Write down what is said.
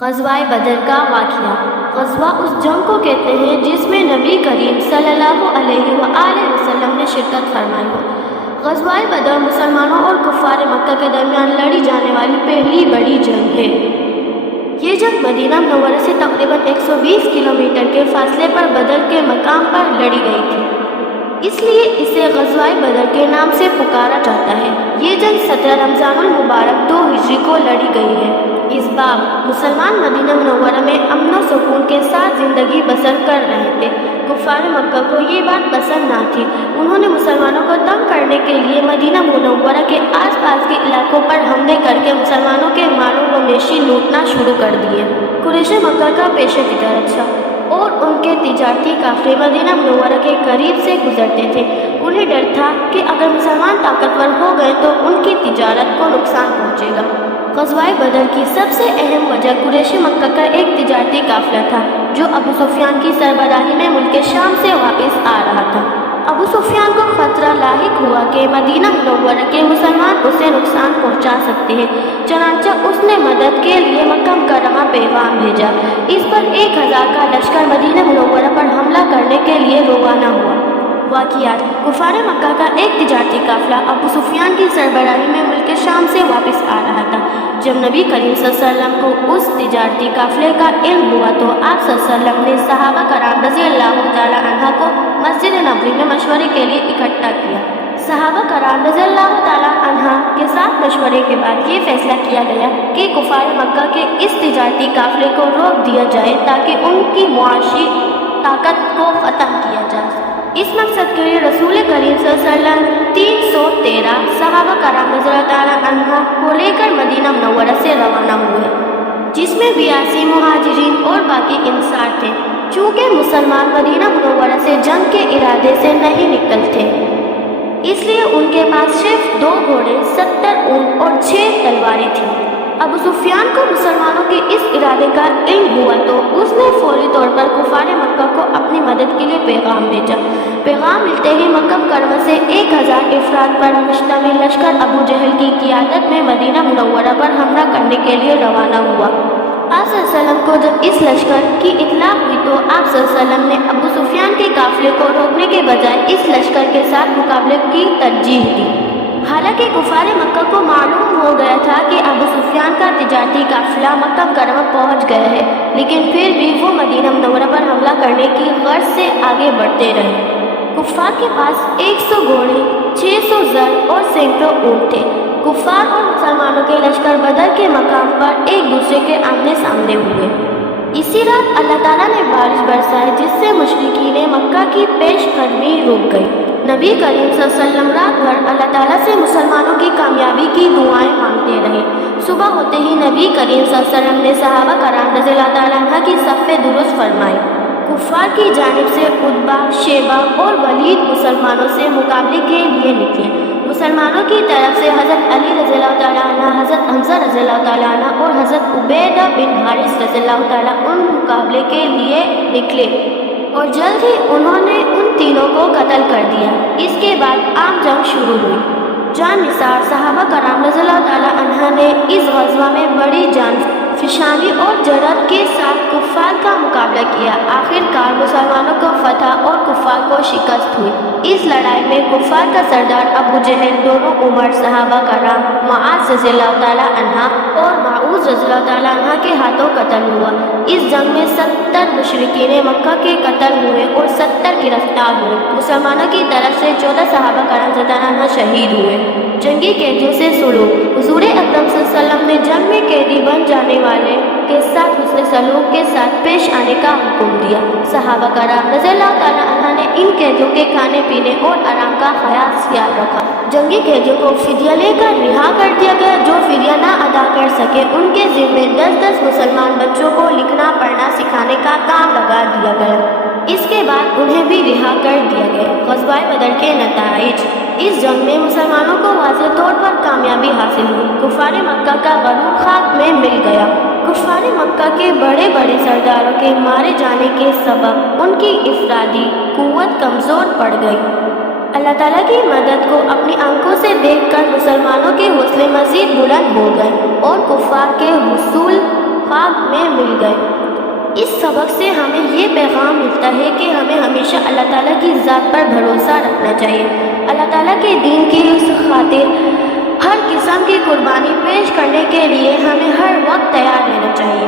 غزوہ بدر کا واقعہ۔ غزوہ اس جنگ کو کہتے ہیں جس میں نبی کریم صلی اللہ علیہ وآلہ وسلم نے شرکت فرمائی ہو۔ غزوہ بدر مسلمانوں اور کفار مکہ کے درمیان لڑی جانے والی پہلی بڑی جنگ ہے۔ یہ جنگ مدینہ منورہ سے تقریباً 120 کلومیٹر کے فاصلے پر بدر کے مقام پر لڑی گئی تھی، اس لیے اسے غزوہ بدر کے نام سے پکارا جاتا ہے۔ یہ جنگ 17 رمضان المبارک 2 ہجری کو لڑی گئی ہے۔ اس باب مسلمان مدینہ منورہ میں امن و سکون کے ساتھ زندگی بسر کر رہے تھے۔ کفار مکہ کو یہ بات پسند نہ تھی۔ انہوں نے مسلمانوں کو تنگ کرنے کے لیے مدینہ منورہ کے آس پاس کے علاقوں پر حملے کر کے مسلمانوں کے مال و مویشی لوٹنا شروع کر دیے۔ قریش مکہ کا پیشہ تجارت تھا اور ان کے تجارتی قافلے مدینہ منورہ کے قریب سے گزرتے تھے۔ انہیں ڈر تھا کہ اگر مسلمان طاقتور ہو گئے تو ان کی تجارت کو نقصان پہنچے گا۔ غزوہ بدر کی سب سے اہم وجہ قریش مکہ کا ایک تجارتی قافلہ تھا جو ابو سفیان کی سربراہی میں ملک شام سے واپس آ رہا تھا۔ ابو سفیان کو خطرہ لاحق ہوا کہ مدینہ منورہ کے مسلمان اسے نقصان پہنچا سکتے ہیں، چنانچہ اس نے مدد کے لیے مکہ مکرمہ پیغام بھیجا۔ اس پر 1000 کا لشکر مدینہ منورہ پر حملہ کرنے کے لیے روانہ ہوا۔ واقعات: کفار مکہ کا ایک تجارتی قافلہ ابو سفیان کی سربراہی میں ملک شام سے واپس آ رہا تھا۔ جب نبی کریم صلی اللہ علیہ وسلم کو اس تجارتی قافلے کا علم ہوا تو آپ صلی اللہ علیہ وسلم نے صحابہ کرام رضی اللہ تعالی عنہ کو مسجد نبوی میں مشورے کے لیے اکٹھا کیا۔ صحابہ کرام رضی اللہ تعالی عنہ کے ساتھ مشورے کے بعد یہ فیصلہ کیا گیا کہ کفار مکہ کے اس تجارتی قافلے کو روک دیا جائے تاکہ ان کی معاشی طاقت کو ختم کیا جائے۔ اس مقصد کے لیے رسول کریم صلی اللہ علیہ وسلم 313 صحابہ کرام رضی اللہ تعالی عنہ کو لے کر مدینہ منورہ سے روانہ ہوئے، جس میں 82 مہاجرین اور باقی انصار تھے۔ چونکہ مسلمان مدینہ منورہ سے جنگ کے ارادے سے نہیں نکلتے، اس لیے ان کے پاس صرف 2 گھوڑے، 70 اونٹ اور 6 تلواریں تھیں۔ ابو سفیان کو مسلمانوں کے اس ارادے کا علم ہوا تو اس نے فوری طور پر کفار مکہ کو اپنی مدد کے لیے پیغام بھیجا۔ پیغام ملتے ہی مکہ مکرمہ سے 1000 افراد پر مشتمل لشکر ابو جہل کی قیادت میں مدینہ منورہ پر حملہ کرنے کے لیے روانہ ہوا۔ آپ صلی اللہ علیہ وسلم کو جب اس لشکر کی اطلاع ہوئی تو آپ صلی اللہ علیہ وسلم نے ابو سفیان کے قافلے کو روکنے کے بجائے اس لشکر کے ساتھ مقابلے کی ترجیح دی۔ حالانکہ کفار مکہ کو معلوم ہو گیا تھا کہ ابو سفیان کا تجارتی قافلہ مکہ مکرمہ پہنچ گیا ہے، لیکن پھر بھی وہ مدینہ منورہ پر حملہ کرنے کی غرض سے آگے بڑھتے رہے۔ کفار کے پاس 100 گھوڑے، 600 زر اور سینکڑوں اونٹ تھے۔ کفار اور مسلمانوں کے لشکر بدر کے مقام پر ایک دوسرے کے آمنے سامنے ہوئے۔ اسی رات اللہ تعالیٰ نے بارش برسائی جس سے مشرکین مکہ کی پیش قدمی رک گئی۔ نبی کریم صلی اللہ علیہ وسلم رات بھر اللہ تعالیٰ سے مسلمانوں کی کامیابی کی دعائیں مانگتے رہے۔ صبح ہوتے ہی نبی کریم صلی اللہ علیہ وسلم نے صحابہ کرام رضی اللہ تعالیٰ عنہ کی صفیں درست فرمائی۔ کفار کی جانب سے عتبہ، شیبہ اور ولید مسلمانوں سے مقابلے کے لیے نکلے۔ مسلمانوں کی طرف سے حضرت علی رضی اللہ تعالیٰ عنہ، حضرت حمزہ رضی اللہ تعالیٰ عنہ اور حضرت عبیدہ بن حارث رضی اللہ تعالیٰ ان مقابلے کے لیے نکلے اور جلد ہی انہوں نے ان تینوں کو قتل کر دیا۔ اس کے بعد عام جنگ شروع ہوئی۔ جان نثار صحابہ کرام رضی اللہ تعالیٰ عنہ نے اس غزوہ میں بڑی جان فشانی اور جرأت کے ساتھ کفار کا مقابلہ کیا۔ آخر کار مسلمانوں کو فتح اور کفار کو شکست ہوئی۔ اس لڑائی میں کفار کا سردار ابو جہل دونوں عمر صحابہ کرام معاذ رضی اللہ تعالیٰ عنہ اور معوذ رضی اللہ تعالیٰ عنہ کے ہاتھوں قتل ہوا۔ اس جنگ میں 70 مشرکین مکہ کے قتل ہوئے اور 70 گرفتار ہوئے۔ مسلمانوں کی طرف سے 14 صحابہ کرام رضی اللہ عنہ شہید ہوئے۔ جنگی قیدیوں سے سلوک: حضور اکرم صلی اللہ علیہ وسلم نے جنگ میں قیدی بن جانے والے کے ساتھ حسن سلوک کے ساتھ پیش آنے کا حکم دیا۔ صحابہ کرام رضی اللہ تعالیٰ عنہ نے ان قیدیوں کے کھانے پینے اور آرام کا خیال رکھا۔ جنگی قیدیوں کو فدیہ لے کر رہا کر دیا گیا۔ جو فدیہ نہ ادا کر سکے ان کے ذمے 10 مسلمان بچوں کو لکھنا پڑھنا سکھانے کا کام لگا دیا گیا۔ اس کے بعد انہیں بھی رہا کر دیا گیا۔ غزوہ بدر کے نتائج: اس جنگ میں مسلمانوں کو واضح طور پر کامیابی حاصل ہوئی۔ کفار مکہ کا غرور خاک میں مل گیا۔ کفار مکہ کے بڑے بڑے سرداروں کے مارے جانے کے سبب ان کی افرادی قوت کمزور پڑ گئی۔ اللہ تعالیٰ کی مدد کو اپنی آنکھوں سے دیکھ کر مسلمانوں کے حوصلے مزید بلند ہو گئے اور کفار کے حصول خاک میں اس سبق سے ہمیں یہ پیغام ملتا ہے کہ ہمیں ہمیشہ اللہ تعالیٰ کی ذات پر بھروسہ رکھنا چاہیے۔ اللہ تعالیٰ کے دین کی اس خاطر ہر قسم کی قربانی پیش کرنے کے لیے ہمیں ہر وقت تیار رہنا چاہیے۔